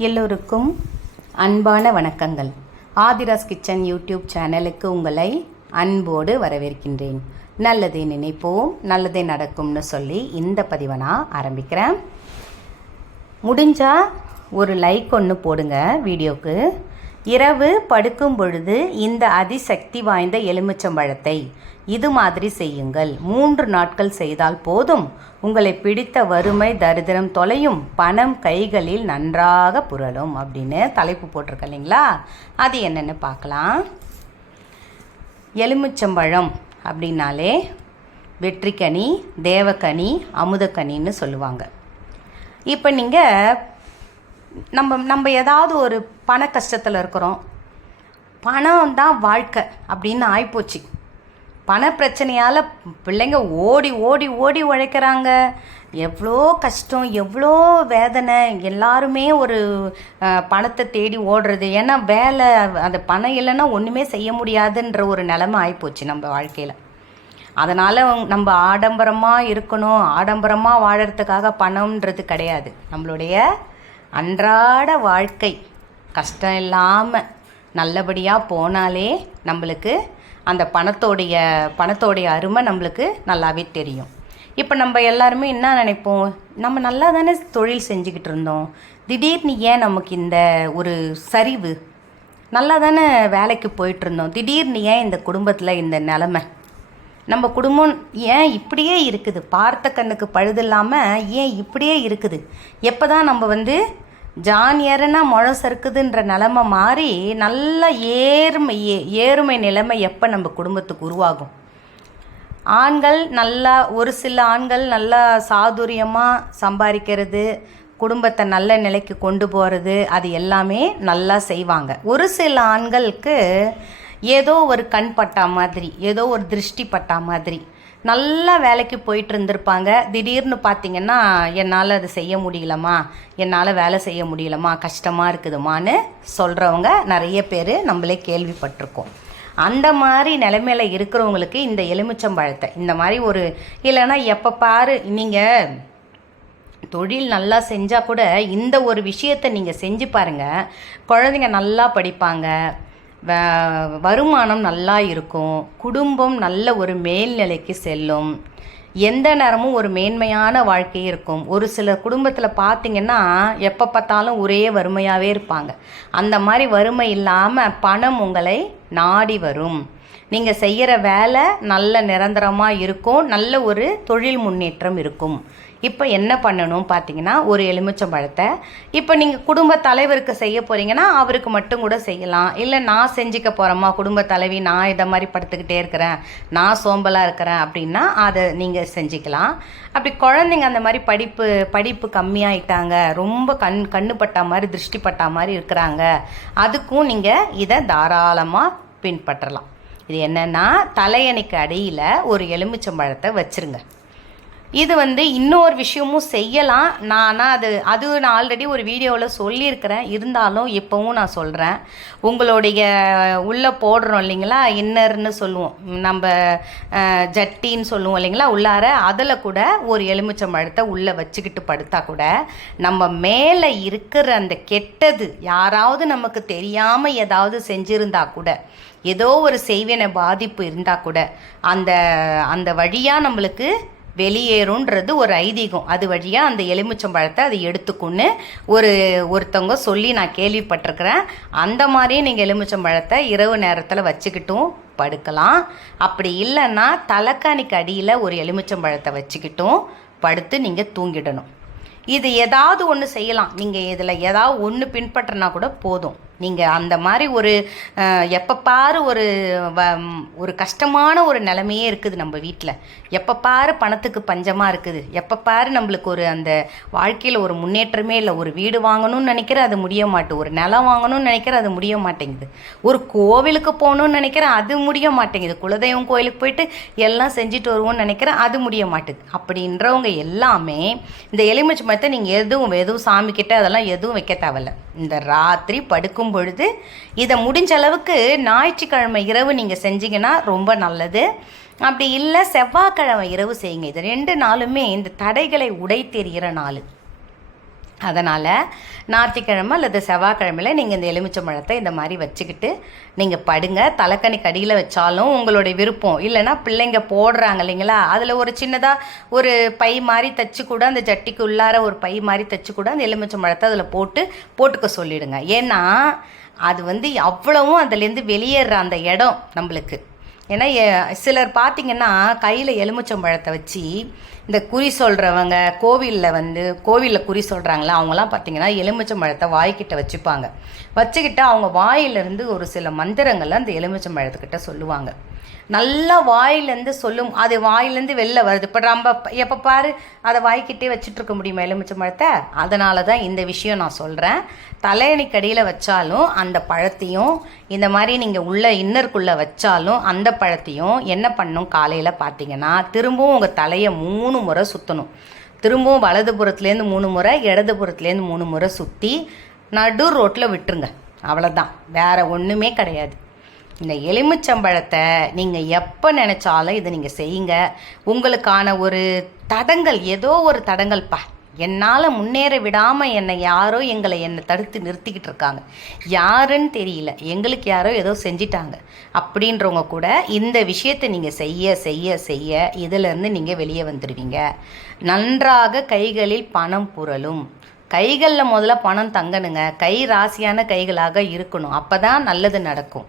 எல்லோருக்கும் அன்பான வணக்கங்கள். ஆதிராஸ் கிச்சன் யூடியூப் சேனலுக்கு உங்களை அன்போடு வரவேற்கின்றேன். நல்லதை நினைப்போம் நல்லதே நடக்கும்னு சொல்லி இந்த பதிவை நான் ஆரம்பிக்கிறேன். முடிஞ்சால் ஒரு லைக் ஒன்று போடுங்க வீடியோக்கு. இரவு படுக்கும் பொழுது இந்த அதிசக்தி வாய்ந்த எலுமிச்சம்பழத்தை இது மாதிரி செய்யுங்கள். மூன்று நாட்கள் செய்தால் போதும். உங்களை பிடித்த வறுமை தரித்திரம் தொலையும். பணம் கைகளில் நன்றாக புரளும் அப்படின்னு தலைப்பு போட்டிருக்க இல்லைங்களா? அது என்னென்னு பார்க்கலாம். எலுமிச்சம்பழம் அப்படின்னாலே வெற்றிக்கனி தேவக்கனி அமுதக்கனின்னு சொல்லுவாங்க. இப்போ நீங்கள் நம்ம நம்ம ஏதாவது ஒரு பண கஷ்டத்தில் இருக்கிறோம். பணம் தான் வாழ்க்கை அப்படின்னு ஆயிப்போச்சு. பண பிரச்சனையால் பிள்ளைங்க ஓடி ஓடி ஓடி உழைக்கிறாங்க. எவ்வளோ கஷ்டம் எவ்வளோ வேதனை எல்லாருமே ஒரு பணத்தை தேடி ஓடுறது. ஏன்னா வேலை அந்த பணம் இல்லைன்னா ஒன்றுமே செய்ய முடியாதுன்ற ஒரு நிலமை ஆகிப்போச்சு நம்ம வாழ்க்கையில். அதனால் நம்ம ஆடம்பரமாக இருக்கணும். ஆடம்பரமாக வாழறதுக்காக பணம்ன்றது கிடையாது. நம்மளுடைய அன்றாட வாழ்க்கை. கஷ்டம் இல்லாமல் நல்லபடியாக போனாலே நம்மளுக்கு அந்த பணத்தோடைய பணத்தோடைய அருமை நம்மளுக்கு நல்லாவே தெரியும். இப்போ நம்ம எல்லாருமே என்ன நினைப்போம்? நம்ம நல்லா தானே தொழில் செஞ்சுக்கிட்டு இருந்தோம். திடீர்னு ஏன் நமக்கு இந்த ஒரு சரிவு? நல்லா தானே வேலைக்கு போயிட்டுருந்தோம் திடீர்னு ஏன் இந்த குடும்பத்தில் இந்த நிலமை? நம்ம குடும்பம் ஏன் இப்படியே இருக்குது? பார்த்த கண்ணுக்கு பழுது இல்லாமல் ஏன் இப்படியே இருக்குது? எப்போ தான் நம்ம வந்து ஜான் ஏறுனா முழ சறுக்குதுன்ற நிலமை மாறி நல்ல ஏறுமை ஏ- ஏறுமை நிலைமை எப்போ நம்ம குடும்பத்துக்கு உருவாகும்? ஆண்கள் நல்லா ஒரு சில ஆண்கள் நல்லா சாதுரியமாக சம்பாதிக்கிறது குடும்பத்தை நல்ல நிலைக்கு கொண்டு போகிறது அது எல்லாமே நல்லா செய்வாங்க. ஒரு சில ஆண்களுக்கு ஏதோ ஒரு கண் பட்டா மாதிரி ஏதோ ஒரு திருஷ்டி பட்டா மாதிரி. நல்லா வேலைக்கு போயிட்டு இருந்திருப்பாங்க. திடீர்னு பார்த்தீங்கன்னா என்னால் அது செய்ய முடியலம்மா என்னால் வேலை செய்ய முடியலம்மா கஷ்டமாக இருக்குதுமான்னு சொல்கிறவங்க நிறைய பேர் நம்மளே கேள்விப்பட்டிருக்கோம். அந்த மாதிரி நிலைமையில் இருக்கிறவங்களுக்கு இந்த எலுமிச்சம்பழத்தை இந்த மாதிரி ஒரு இல்லைன்னா எப்போ பாரு நீங்கள் தொழில் நல்லா செஞ்சால் கூட இந்த ஒரு விஷயத்தை நீங்கள் செஞ்சு பாருங்கள் குழந்தைங்க நல்லா படிப்பாங்க. வருமானம் நல்லா இருக்கும். குடும்பம் நல்ல ஒரு மேல்நிலைக்கு செல்லும். எந்த நேரமும் ஒரு மேன்மையான வாழ்க்கை இருக்கும். ஒரு சில குடும்பத்தில் பார்த்தீங்கன்னா எப்போ பார்த்தாலும் ஒரே வறுமையாகவே இருப்பாங்க. அந்த மாதிரி வறுமை இல்லாமல் பணம் உங்களை நாடி வரும். நீங்கள் செய்கிற வேலை நல்ல நிரந்தரமாக இருக்கும். நல்ல ஒரு தொழில் முன்னேற்றம் இருக்கும். இப்போ என்ன பண்ணணும் பார்த்தீங்கன்னா ஒரு எலுமிச்சம்பழத்தை இப்போ நீங்கள் குடும்ப தலைவருக்கு செய்ய போகிறீங்கன்னா அவருக்கு மட்டும் கூட செய்யலாம். இல்லை நான் செஞ்சுக்க போகிறோமா குடும்ப தலைவி நான் இதை மாதிரி படுத்துக்கிட்டே இருக்கிறேன் நான் சோம்பலாக இருக்கிறேன் அப்படின்னா அதை நீங்கள் செஞ்சுக்கலாம். அப்படி குழந்தைங்க அந்த மாதிரி படிப்பு படிப்பு கம்மியாயிட்டாங்க ரொம்ப கண் கண்ணு பட்டா மாதிரி திருஷ்டி பட்டா மாதிரி இருக்கிறாங்க அதுக்கும் நீங்கள் இதை தாராளமாக பின்பற்றலாம். இது என்னென்னா தலையணைக்கு அடியில் ஒரு எலுமிச்சம்பழத்தை வச்சிருங்க. இது வந்து இன்னொரு விஷயமும் செய்யலாம். நான் ஆனால் அது அது நான் ஆல்ரெடி ஒரு வீடியோவில் சொல்லியிருக்கிறேன். இருந்தாலும் இப்போவும் நான் சொல்கிறேன் உங்களுடைய உள்ளே போடுறோம் இல்லைங்களா? இன்னர்னு சொல்லுவோம். நம்ம ஜட்டின்னு சொல்லுவோம் இல்லைங்களா? உள்ளார. அதில் கூட ஒரு எலுமிச்சம் பழத்தை உள்ளே வச்சுக்கிட்டு படுத்தா கூட நம்ம மேலே இருக்கிற அந்த கெட்டது யாராவது நமக்கு தெரியாமல் ஏதாவது செஞ்சிருந்தா கூட ஏதோ ஒரு செய்வின பாதிப்பு இருந்தால் கூட அந்த அந்த வழியாக நம்மளுக்கு வெளியேறும்ன்றது ஒரு ஐதீகம். அது வழியாக அந்த எலுமிச்சம்பழத்தை அதை எடுத்துக்குன்னு ஒரு ஒருத்தவங்க சொல்லி நான் கேள்விப்பட்டிருக்கிறேன். அந்த மாதிரியே நீங்கள் எலுமிச்சம்பழத்தை இரவு நேரத்தில் வச்சுக்கிட்டும் படுக்கலாம். அப்படி இல்லைன்னா தலைக்காணிக்கு அடியில் ஒரு எலுமிச்சம்பழத்தை வச்சுக்கிட்டும் படுத்து நீங்கள் தூங்கிடணும். இது ஏதாவது ஒன்று செய்யலாம். நீங்கள் இதில் ஏதாவது ஒன்று பின்பற்றினா கூட போதும். நீங்கள் அந்த மாதிரி ஒரு அஹ், எப்போ பாரு ஒரு வ ஒரு கஷ்டமான ஒரு நிலைமையே இருக்குது நம்ம வீட்டில் எப்போ பாரு பணத்துக்கு பஞ்சமாக இருக்குது? எப்போ பாரு நம்மளுக்கு ஒரு அந்த வாழ்க்கையில் ஒரு முன்னேற்றமே இல்லை? ஒரு வீடு வாங்கணும்னு நினைக்கிற அது முடிய மாட்டேங்குது ஒரு நிலம் வாங்கணும்னு நினைக்கிற அது முடிய மாட்டேங்குது. ஒரு கோவிலுக்கு போகணும்னு நினைக்கிறேன் அது முடிய மாட்டேங்குது. குலதெய்வம் கோயிலுக்கு போயிட்டு எல்லாம் செஞ்சுட்டு வருவோம்னு நினைக்கிறேன் அது முடிய மாட்டேங்குது. அப்படின்றவங்க எல்லாமே இந்த எலுமிச்சு மரத்தை நீங்கள் எதுவும் எதுவும் சாமிக்கிட்ட அதெல்லாம் எதுவும் வைக்க தேவையில்ல. இந்த ராத்திரி படுக்கும் பொழுது இதை முடிஞ்ச அளவுக்கு ஞாயிற்றுக்கிழமை இரவு நீங்கள் செஞ்சீங்கன்னா ரொம்ப நல்லது. அப்படி இல்லை செவ்வாய்க்கிழமை இரவு செய்யுங்க. இது ரெண்டு நாளுமே இந்த தடைகளை உடை தெரிகிற நாள். அதனால் ஞாயிற்றுக்கிழமை அல்லது செவ்வாய்க்கிழமையில் நீங்கள் இந்த எலுமிச்சம்பழத்தை இந்த மாதிரி வச்சுக்கிட்டு நீங்கள் படுங்க. தலைக்கணி கடியில் வச்சாலும் உங்களுடைய விருப்பம். இல்லைன்னா பிள்ளைங்க போடுறாங்க இல்லைங்களா? அதில் ஒரு சின்னதாக ஒரு பை மாதிரி தச்சு கூட அந்த ஜட்டிக்கு உள்ளார ஒரு பை மாதிரி தச்சு கூட அந்த எலுமிச்சம்பழத்தை அதில் போட்டு போட்டுக்க சொல்லிடுங்க. ஏன்னா அது வந்து அவ்வளவும் அதுலேருந்து வெளியேற அந்த இடம் நம்மளுக்கு. ஏன்னா சிலர் பார்த்தீங்கன்னா கையில் எலுமிச்சம்பழத்தை வச்சு இந்த குறி சொல்கிறவங்க கோவிலில் வந்து கோவிலில் குறி சொல்கிறாங்களா அவங்களாம் பார்த்தீங்கன்னா எலுமிச்சம்பழத்தை வாய்க்கிட்ட வச்சுப்பாங்க. வச்சுக்கிட்டு அவங்க வாயிலிருந்து ஒரு சில மந்திரங்களை அந்த எலுமிச்சம்பழத்துக்கிட்ட சொல்லுவாங்க. நல்லா வாயிலேருந்து சொல்லும் அது வாயிலேருந்து வெளில வருது. இப்போ நம்ம எப்போ பாரு அதை வாய்க்கிட்டே வச்சுட்டு இருக்க முடியுமா எலுமிச்சம்பழத்தை அதனால தான் இந்த விஷயம் நான் சொல்கிறேன் தலையணிக்கடியில் வச்சாலும் அந்த பழத்தையும் இந்த மாதிரி நீங்கள் உள்ள இன்னருக்குள்ளே வச்சாலும் அந்த பழத்தையும் என்ன பண்ணும் காலையில் பார்த்தீங்கன்னா திரும்பவும் உங்கள் தலையை மூணு முறை சுற்றணும் திரும்பவும் வலதுபுறத்துலேருந்து மூணு முறை இடதுபுறத்துலேருந்து மூணு முறை சுற்றி நடு ரோட்டில் விட்டுருங்க. அவ்வளோதான் வேறு ஒன்றுமே கிடையாது. இந்த எலுமிச்சம்பழத்தை நீங்கள் எப்போ நினச்சாலும் இதை நீங்கள் செய்யுங்க. உங்களுக்கான ஒரு தடங்கள் ஏதோ ஒரு தடங்கள்ப்பா என்னால் முன்னேற விடாமல் என்னை யாரோ எங்களை என்னை தடுத்து நிறுத்திக்கிட்டு இருக்காங்க. யாருன்னு தெரியல. எங்களுக்கு யாரோ ஏதோ செஞ்சிட்டாங்க. அப்படின்றவங்க கூட இந்த விஷயத்தை நீங்கள் செய்ய செய்ய செய்ய இதிலேருந்து நீங்கள் வெளியே வந்துடுவீங்க நன்றாக கைகளில் பணம் புரளும். கைகளில் முதல்ல பணம் தங்கணுங்க. கை ராசியான கைகளாக இருக்கணும். அப்போ தான் நல்லது நடக்கும்.